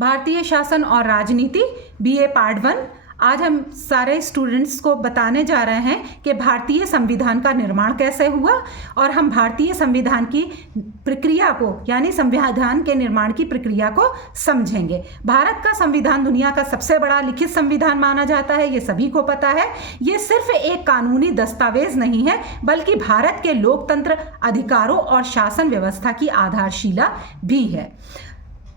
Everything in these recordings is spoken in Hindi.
भारतीय शासन और राजनीति बीए पार्ट 1। आज हम सारे स्टूडेंट्स को बताने जा रहे हैं कि भारतीय संविधान का निर्माण कैसे हुआ और हम भारतीय संविधान की प्रक्रिया को यानी संविधान के निर्माण की प्रक्रिया को समझेंगे। भारत का संविधान दुनिया का सबसे बड़ा लिखित संविधान माना जाता है, ये सभी को पता है। ये सिर्फ एक कानूनी दस्तावेज नहीं है बल्कि भारत के लोकतंत्र, अधिकारों और शासन व्यवस्था की आधारशिला भी है।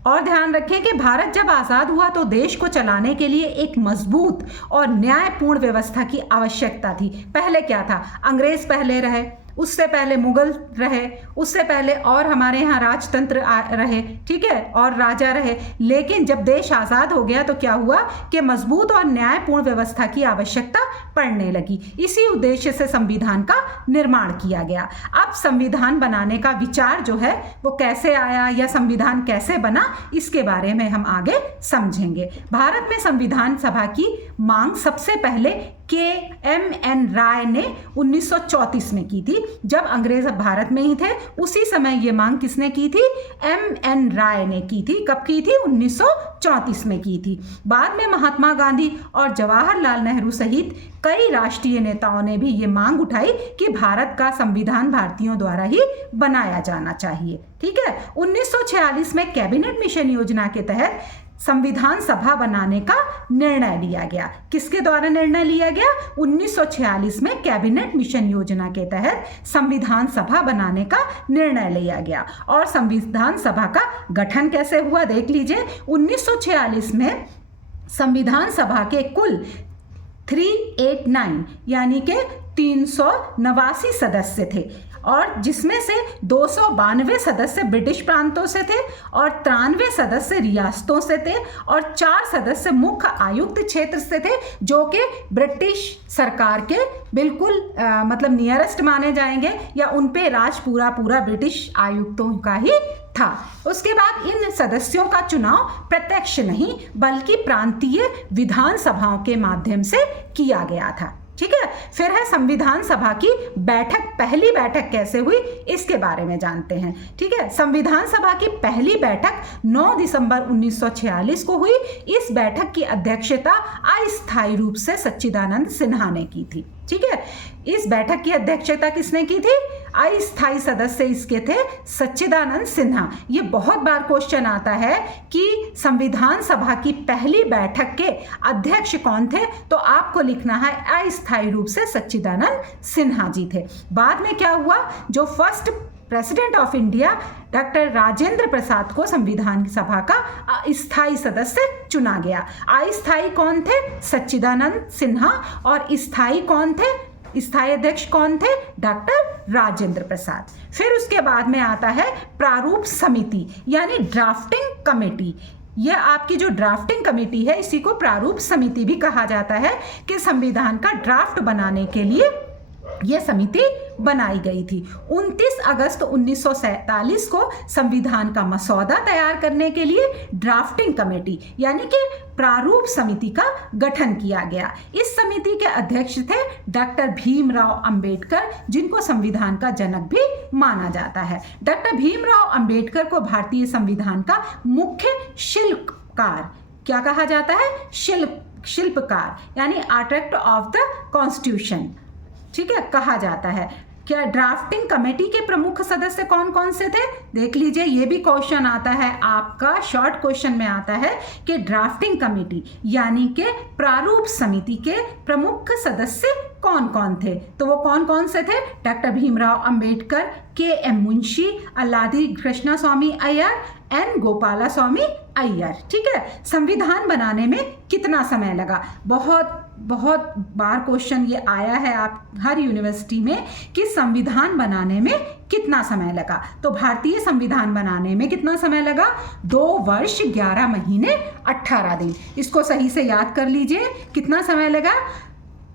और ध्यान रखें कि भारत जब आज़ाद हुआ तो देश को चलाने के लिए एक मजबूत और न्यायपूर्ण व्यवस्था की आवश्यकता थी। पहले क्या था? अंग्रेज पहले रहे, उससे पहले मुगल रहे, उससे पहले और हमारे यहाँ राजतंत्र रहे, ठीक है, और राजा रहे। लेकिन जब देश आज़ाद हो गया तो क्या हुआ कि मजबूत और न्यायपूर्ण व्यवस्था की आवश्यकता पड़ने लगी। इसी उद्देश्य से संविधान का निर्माण किया गया। अब संविधान बनाने का विचार जो है वो कैसे आया या संविधान कैसे बना, इसके बारे में हम आगे समझेंगे। भारत में संविधान सभा की मांग सबसे पहले KMN राय ने 1934 में की थी। जब अंग्रेज भारत में ही थे उसी समय ये मांग किसने की थी? MN राय ने की थी। कब की थी? 1934 में की थी। बाद में महात्मा गांधी और जवाहरलाल नेहरू सहित कई राष्ट्रीय नेताओं ने भी ये मांग उठाई कि भारत का संविधान भारतीयों द्वारा ही बनाया जाना चाहिए, ठीक है। 1946 में कैबिनेट मिशन योजना के तहत संविधान सभा बनाने का निर्णय लिया गया। किसके द्वारा निर्णय लिया गया? 1946 में कैबिनेट मिशन योजना के तहत संविधान सभा बनाने का निर्णय लिया गया। और संविधान सभा का गठन कैसे हुआ देख लीजिए। 1946 में संविधान सभा के कुल 389 यानी कि 389 सदस्य थे और जिसमें से 292 सदस्य ब्रिटिश प्रांतों से थे और 93 सदस्य रियासतों से थे और 4 सदस्य मुख्य आयुक्त क्षेत्र से थे जो कि ब्रिटिश सरकार के बिल्कुल मतलब नियरेस्ट माने जाएंगे या उन पे राज पूरा ब्रिटिश आयुक्तों का ही था। उसके बाद इन सदस्यों का चुनाव प्रत्यक्ष नहीं बल्कि प्रांतीय विधानसभाओं के माध्यम से किया गया था, ठीक है। फिर है संविधान सभा की बैठक। पहली बैठक कैसे हुई इसके बारे में जानते हैं, ठीक है। संविधान सभा की पहली बैठक 9 दिसंबर 1946 को हुई। इस बैठक की अध्यक्षता अस्थायी रूप से सच्चिदानंद सिन्हा ने की थी, ठीक है। इस बैठक की अध्यक्षता किसने की थी? अस्थायी सदस्य इसके थे सच्चिदानंद सिन्हा। ये बहुत बार क्वेश्चन आता है कि संविधान सभा की पहली बैठक के अध्यक्ष कौन थे, तो आपको लिखना है अस्थायी रूप से सच्चिदानंद सिन्हा जी थे। बाद में क्या हुआ? जो first president of India doctor Rajendra Prasad को संविधान सभा का अस्थायी सदस्य चुना गया। अस्थायी कौन थे? सच्चिदानंद सिन्हा। और स्थायी कौन थे? स्थायी अध्यक्ष कौन थे? डॉक्टर राजेंद्र प्रसाद। फिर उसके बाद में आता है प्रारूप समिति यानी ड्राफ्टिंग कमेटी। यह आपकी जो ड्राफ्टिंग कमेटी है इसी को प्रारूप समिति भी कहा जाता है कि संविधान का ड्राफ्ट बनाने के लिए यह समिति बनाई गई थी। 29 अगस्त 1947 को संविधान का मसौदा तैयार करने के लिए ड्राफ्टिंग कमेटी यानी कि प्रारूप समिति का गठन किया गया। इस समिति के अध्यक्ष थे डॉक्टर भीमराव अंबेडकर, जिनको संविधान का जनक भी माना जाता है। डॉक्टर भीमराव अंबेडकर को भारतीय संविधान का मुख्य शिल्पकार क्या कहा जाता है? शिल्पकार यानी आर्किटेक्ट ऑफ द कॉन्स्टिट्यूशन, ठीक है, कहा जाता है। क्या ड्राफ्टिंग कमेटी के प्रमुख सदस्य कौन कौन से थे? देख लीजिए, ये भी क्वेश्चन आता है आपका, शॉर्ट क्वेश्चन में आता है कि ड्राफ्टिंग कमेटी यानी कि प्रारूप समिति के प्रमुख सदस्य कौन कौन थे, तो वो कौन कौन से थे? डॉक्टर भीमराव अंबेडकर, KM मुंशी, अल्लादी कृष्णा स्वामी अय्यर, N गोपाला स्वामी अय्यर, ठीक है। संविधान बनाने में कितना समय लगा? बहुत बार क्वेश्चन ये आया है आप हर यूनिवर्सिटी में कि संविधान बनाने में कितना समय लगा। तो भारतीय संविधान बनाने में कितना समय लगा? 2 वर्ष 11 महीने 18 दिन। इसको सही से याद कर लीजिए, कितना समय लगा?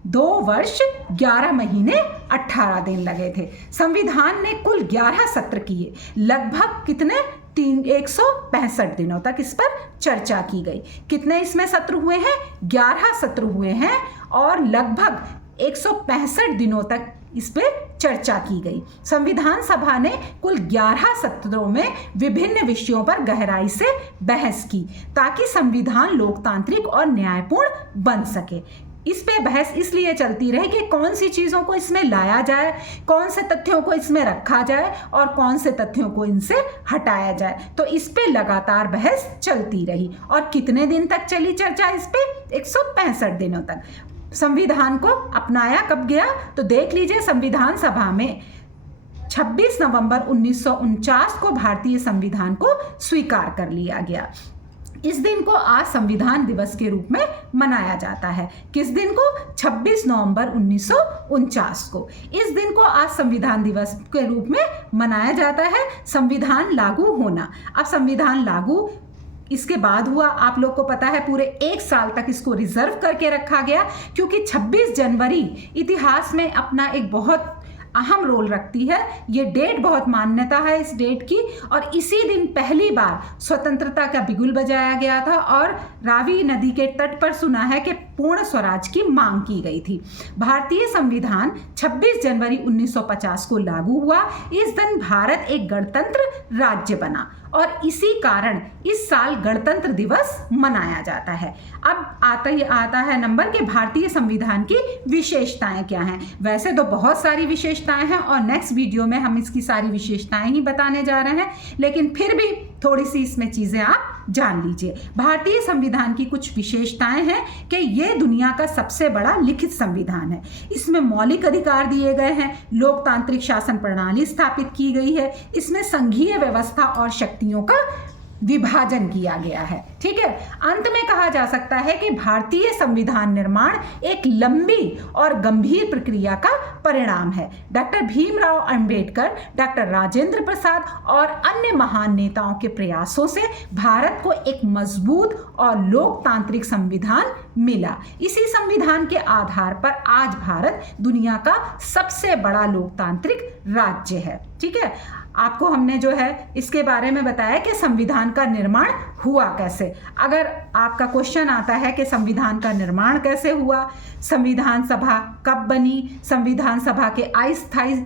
2 वर्ष 11 महीने 18 दिन लगे थे। संविधान ने कुल 11 सत्र किए। लगभग कितने? 165 दिनों तक इस पर चर्चा की गई। कितने इसमें सत्र हुए हैं? 11 सत्र हुए हैं और लगभग 165 दिनों तक इस पे चर्चा की गई। संविधान सभा ने कुल 11 सत्रों में विभिन्न विषयों पर गहराई से बहस की ताकि संविधान लोकतांत्रिक और न्यायपूर्ण बन सके। इस पे बहस इसलिए चलती रही कि कौन सी चीज़ों को इसमें लाया जाए, कौन से तथ्यों को इसमें रखा जाए और कौन से तथ्यों को इनसे हटाया जाए। तो इस पे लगातार बहस चलती रही। और कितने दिन तक चली चर्चा इस पे? 165 दिनों तक। संविधान को अपनाया कब गया? तो देख लीजिए, संविधान सभा में 26 नवंबर 1949 को भारतीय संविधान को स्वीकार कर लिया गया। इस दिन को आज संविधान दिवस के रूप में मनाया जाता है। किस दिन को? 26 नवंबर 1949 को। इस दिन को आज संविधान दिवस के रूप में मनाया जाता है। संविधान लागू होना, अब संविधान लागू इसके बाद हुआ, आप लोग को पता है पूरे 1 साल तक इसको रिजर्व करके रखा गया, क्योंकि 26 जनवरी इतिहास में अपना एक बहुत अहम रोल रखती है। ये डेट बहुत मान्यता है इस डेट की, और इसी दिन पहली बार स्वतंत्रता का बिगुल बजाया गया था और रावी नदी के तट पर सुना है कि पूर्ण स्वराज की मांग की गई थी। भारतीय संविधान 26 जनवरी 1950 को लागू हुआ। इस दिन भारत एक गणतंत्र राज्य बना और इसी कारण इस साल गणतंत्र दिवस मनाया जाता है। अब आता है नंबर कि भारतीय संविधान की विशेषताएं क्या हैं। वैसे तो बहुत सारी विशेषताएं हैं और नेक्स्ट वीडियो में हम इसकी सारी विशेषताएं ही बताने जा रहे हैं, लेकिन फिर भी थोड़ी सी इसमें चीज़ें आप जान लीजिए। भारतीय संविधान की कुछ विशेषताएं हैं कि ये दुनिया का सबसे बड़ा लिखित संविधान है। इसमें मौलिक अधिकार दिए गए हैं, लोकतांत्रिक शासन प्रणाली स्थापित की गई है, इसमें संघीय व्यवस्था और शक्तियों का विभाजन किया गया है। ठीक है, अंत में कहा जा सकता है कि भारतीय संविधान निर्माण एक लंबी और गंभीर प्रक्रिया का परिणाम है। डॉक्टर भीमराव अंबेडकर, डॉक्टर राजेंद्र प्रसाद और अन्य महान नेताओं के प्रयासों से भारत को एक मजबूत और लोकतांत्रिक संविधान मिला। इसी संविधान के आधार पर आज भारत दुनिया का सबसे बड़ा लोकतांत्रिक राज्य है। ठीक है, आपको हमने जो है इसके बारे में बताया कि संविधान का निर्माण हुआ कैसे। अगर आपका क्वेश्चन आता है कि संविधान का निर्माण कैसे हुआ, संविधान सभा कब बनी, संविधान सभा के अस्थायी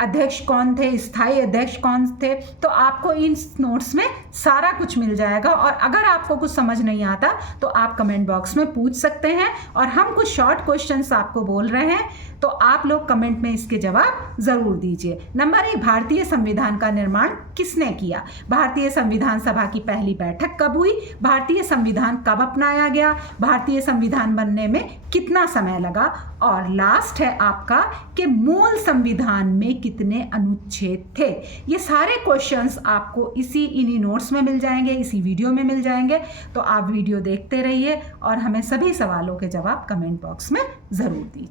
अध्यक्ष कौन थे, स्थायी अध्यक्ष कौन थे, तो आपको इन नोट्स में सारा कुछ मिल जाएगा। और अगर आपको कुछ समझ नहीं आता तो आप कमेंट बॉक्स में पूछ सकते हैं, और हम कुछ शॉर्ट क्वेश्चंस आपको बोल रहे हैं तो आप लोग कमेंट में इसके जवाब ज़रूर दीजिए। नंबर 1, भारतीय संविधान का निर्माण किसने किया? भारतीय संविधान सभा की पहली बैठक कब हुई? भारतीय संविधान कब अपनाया गया? भारतीय संविधान बनने में कितना समय लगा? और लास्ट है आपका कि मूल संविधान में कितने अनुच्छेद थे? ये सारे क्वेश्चंस आपको इन्हीं नोट्स में मिल जाएंगे, इसी वीडियो में मिल जाएंगे। तो आप वीडियो देखते रहिए और हमें सभी सवालों के जवाब कमेंट बॉक्स में ज़रूर दीजिए।